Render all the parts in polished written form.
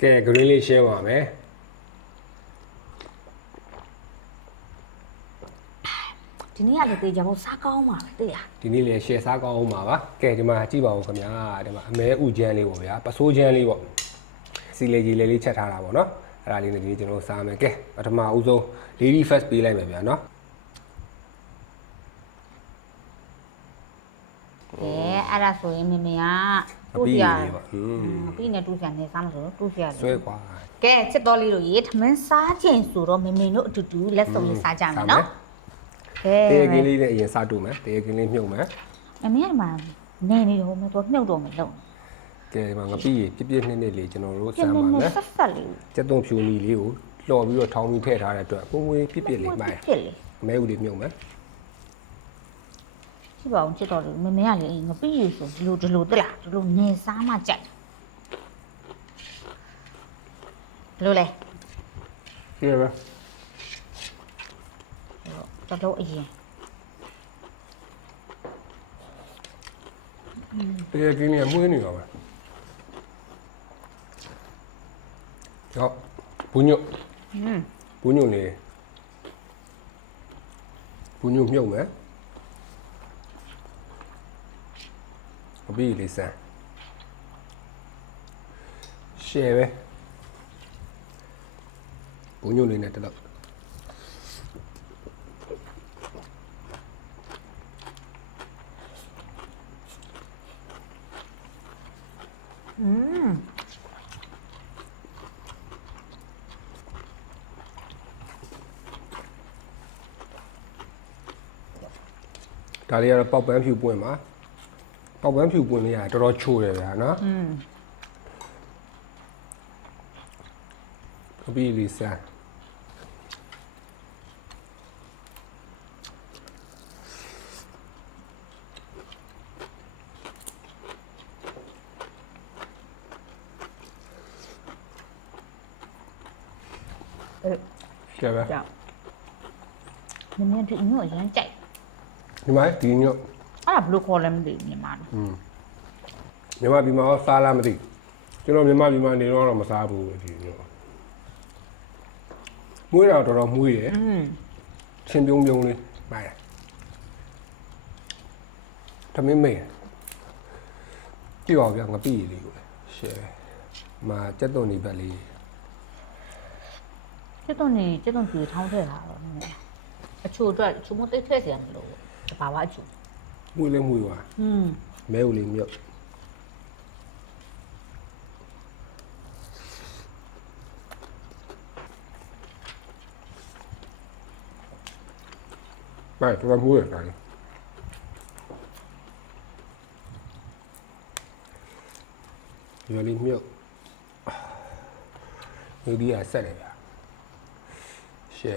ကဲ green လေးရှင်းပါမယ်ဒီနေ့ကလည်းတေးကြဖို့စားကောင်းပါပဲတေးရဒီနေ့လည်း share စားကောင်းအောင်ပါပါကဲဒီမှာကြည့်ပါဦးခင်ဗျာဒီမှာအမဲဥချမ်းလေးပေါ့ဗျာပစိုးချမ်းလေးပေါ့စီလေကြီးလေးချက်ထားတာပေါ့နော်အဲ့ဒါလေးနဲ့ဒီနေ့ကျွန်တော်စားမယ်ကဲပထမဦးဆုံး lady first ပေးလိုက်မယ်ဗျာနော်အဲ့ဒါဆိုရင်မေမေကတူးစရာပြီးနေတူးစရာနေစားမလို့တူးစရာဆွဲကွာကဲချစ်တော်လေးတို့ရေထမင်းစားချိန်ဆိုတော့မေမေတို့အတူတူလက်စုံလေးစားကြမယ်နော်တေးကင်းလေးနဲ့အရင်စားတူမယ်တေးကင်းလေးမြုပ်မယ်အမေကမှနေနေတော့မတော်မြုပ်တော့မယ်လို့ကဲဒီမှာငပိပြပြနှစ်နှစ်လေးကျွန်တော်တို့စားပါမယ်ဆက်ဆက်လေးကျက်သွန်ဖြူနီလေးကိုလှော်ပြီးတော့ထောင်းပြီးထည့်ထားတဲ့အတွက်ပုံမွေးပြပြလေးမှိုင်းမဲဦးလေးမြုပ်မယ်ကြည့်ပါဦးချစ်တော်လေးမေမေကလေငပိရဆိုဒီလိုတက်လာဒီလိုနေစားမှကြိုက်လို့လေကြည့်ပါတော့အရင်တေးကင်းလေးမွေးနေပါပဲကြောက်ဘူးညွတ်ဘူးညွတ်နေဘူးညွတ်မြုပ်မယ်အပြီးလေးစမ်းရှယ်ပဲဘူးညွတ်လေးနဲ့တက်တော့ဒါလေးကတော့ပေါက်ပန်းဖြူပွင့်ပါပေါက်ပန်းဖြူပွင့်လေးကတော်တော်ချိုးတယ်ဗျာနော်အပြီးလေးစမ်းကဲပါမင်းတို့ညို့ရမ်းကြိုက်ဒီမှာဒီညို့အဲ့ဒါဘယ်လိုခေါ်လဲမသိဘူးမြန်မာတို့မြန်မာပြည်မှာစားလားမသိကျွန်တော်မြန်မာပြည်မှာနေတော့မစားဘူးဒီညို့မွေးတော့တော်တော်မွေးတယ်ချင်းပြုံးပြုံးလေးပါရတမင်းမေးကြည့်ပါဗျာငပိလေးကိုရှယ်မှာစက်သွန်နေဘက်လေးကျတော့ကြည့်ထောင်းထည့်တာတော့အချိုအတွက်ချိုမသိထည့်เสียမလို့တဘာဝအချိုမွေးလေးမွေးပါမဲဦးလေးမြုပ်ไปตัวมือกันเดี๋ยวนี้เมียวมือดีอ่ะเสร็จเลยอ่ะเช่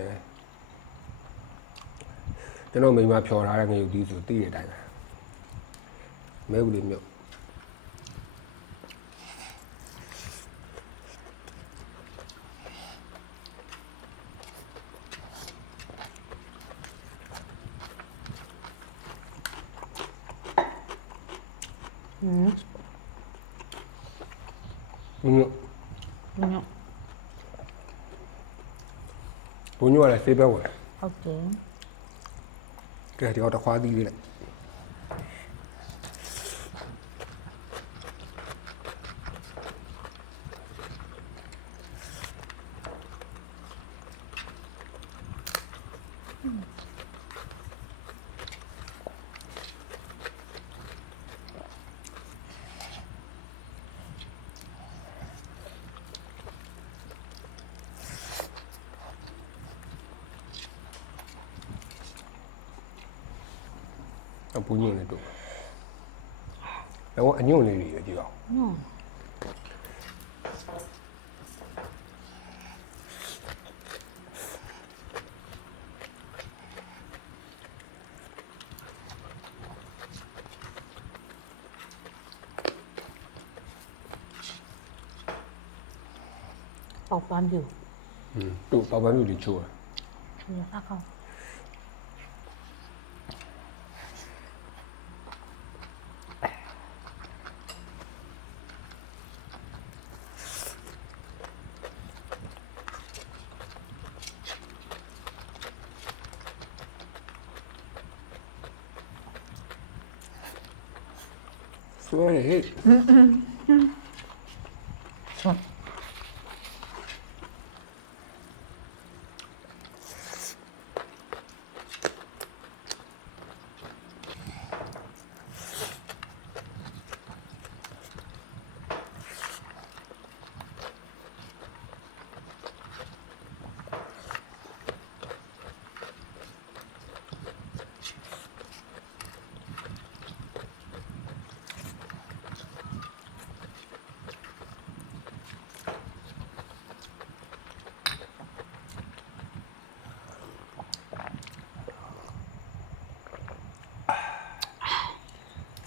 ကျွန်တော်မိမဖြော်ထားတဲ့ငရုတ်သီးဆိုတည်တဲ့အတိုင်းပဲမဲဦးလေးမြုပ်ဘူးညကလည်းစေးပဲဝင်ဟုတ်တယ်ကဲဒီတော့တစ်ခွားသီးလေးလိုက်ဘူးညွန့်လေးတို့တော့အညွန့်လေးတွေကြည့်အောင်ပေါက်ပန်းပြူတို့ပေါက်ပန်းပြူလေးချိုးတယ်ချိုးရအောင် က ဆွဲဟဲ့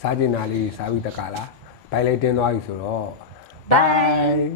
စားကျင်တာလေးစားပြီးတက်ကလားဘိုင်လိုက်တင်းသွားပြီဆိုတော့ bye